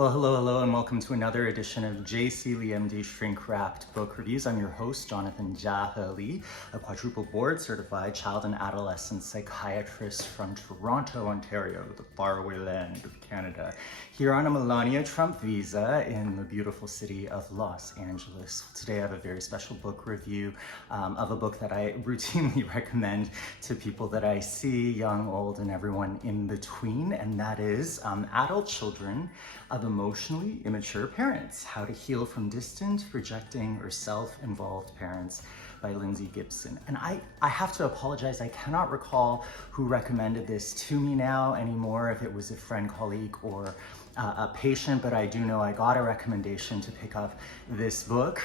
Well, hello, and welcome to another edition of JC Lee MD Shrink Wrapped Book Reviews. I'm your host, Jonathan Jaha Lee, a quadruple board certified child and adolescent psychiatrist from Toronto, Ontario, the faraway land of Canada, here on a Melania Trump visa in the beautiful city of Los Angeles. Today I have a very special book review of a book that I routinely recommend to people that I see, young, old, and everyone in between, and that is Adult Children of Emotionally Immature Parents, How to Heal from Distant, Rejecting, or Self-Involved Parents by Lindsay Gibson. And I have to apologize, I cannot recall who recommended this to me now anymore, if it was a friend, colleague, or a patient, but I do know I got a recommendation to pick up this book.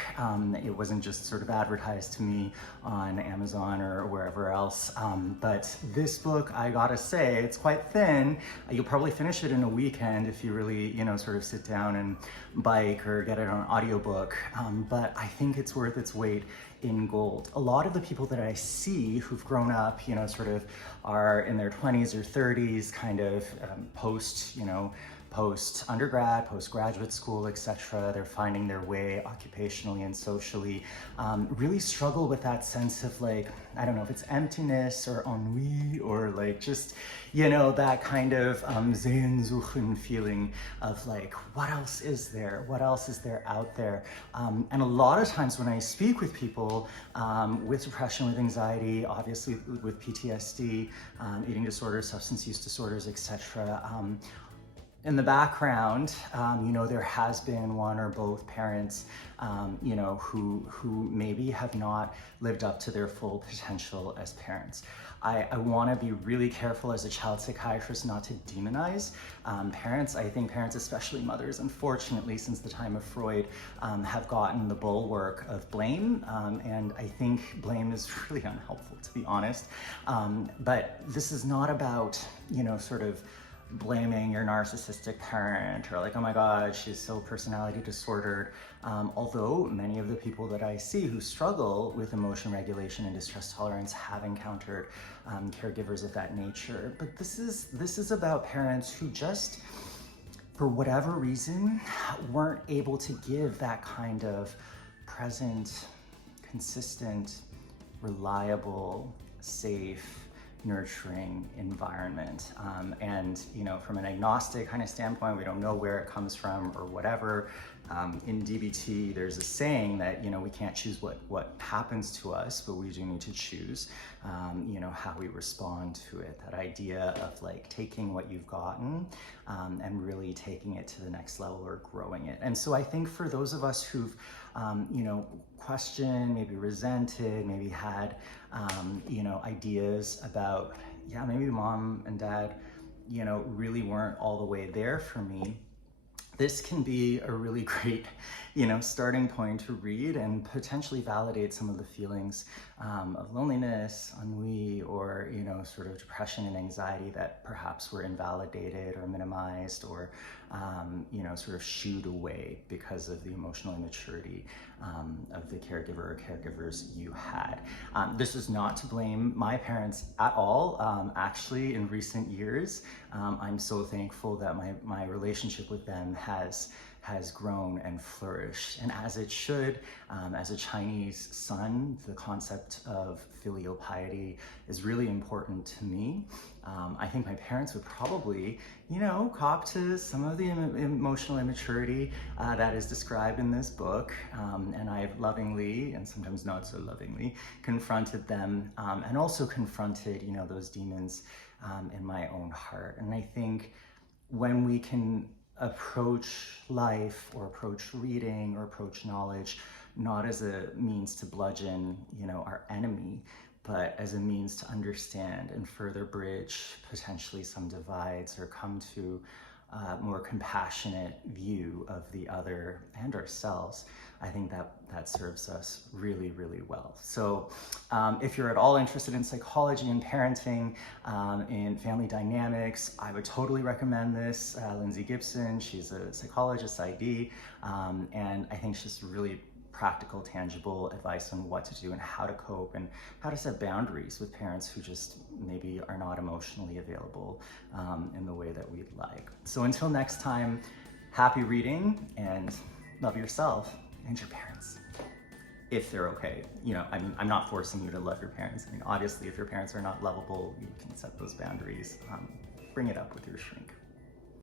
It wasn't just sort of advertised to me on Amazon or wherever else, but this book, I gotta say, it's quite thin. You'll probably finish it in a weekend if you really, sort of sit down and bike or get it on audiobook, but I think it's worth its weight in gold. A lot of the people that I see who've grown up, sort of are in their 20s or 30s, kind of post undergrad, postgraduate school, etc. They're finding their way occupationally and socially, really struggle with that sense of like, I don't know if it's emptiness or ennui or like just, that kind of Sehnsuchen feeling of like, what else is there? What else is there out there? And a lot of times when I speak with people with depression, with anxiety, obviously with PTSD, eating disorders, substance use disorders, etc., in the background, there has been one or both parents, who maybe have not lived up to their full potential as parents. I want to be really careful as a child psychiatrist not to demonize parents. I think parents, especially mothers, unfortunately, since the time of Freud, have gotten the bulwark of blame, and I think blame is really unhelpful, to be honest. But this is not about, sort of blaming your narcissistic parent or like, oh my God, she's so personality disordered. Although many of the people that I see who struggle with emotion regulation and distress tolerance have encountered caregivers of that nature. But this is about parents who just, for whatever reason, weren't able to give that kind of present, consistent, reliable, safe, nurturing environment. And from an agnostic kind of standpoint, we don't know where it comes from or whatever. In DBT, there's a saying that, we can't choose what happens to us, but we do need to choose, how we respond to it. That idea of like taking what you've gotten and really taking it to the next level or growing it. And so I think for those of us who've, questioned, maybe resented, maybe had, ideas about, maybe mom and dad, really weren't all the way there for me, this can be a really great, starting point to read and potentially validate some of the feelings of loneliness, ennui, or, sort of depression and anxiety that perhaps were invalidated or minimized or, sort of shooed away because of the emotional immaturity of the caregiver or caregivers you had. This is not to blame my parents at all. Actually, in recent years, I'm so thankful that my relationship with them has grown and flourished, and as it should. As a Chinese son, the concept of filial piety is really important to me. I think my parents would probably, cop to some of the emotional immaturity that is described in this book, and I've lovingly, and sometimes not so lovingly, confronted them, and also confronted, those demons in my own heart. And I think when we can approach life or approach reading or approach knowledge not as a means to bludgeon, our enemy, but as a means to understand and further bridge potentially some divides or come to a more compassionate view of the other and ourselves, I think that serves us really, really well. So if you're at all interested in psychology and parenting, in family dynamics, I would totally recommend this. Lindsay Gibson, she's a psychologist, PsyD, and I think she's just really practical, tangible advice on what to do and how to cope and how to set boundaries with parents who just maybe are not emotionally available in the way that we'd like. So until next time, happy reading, and love yourself and your parents, if they're okay. You know, I mean, I'm not forcing you to love your parents. I mean, obviously, if your parents are not lovable, you can set those boundaries. Bring it up with your shrink.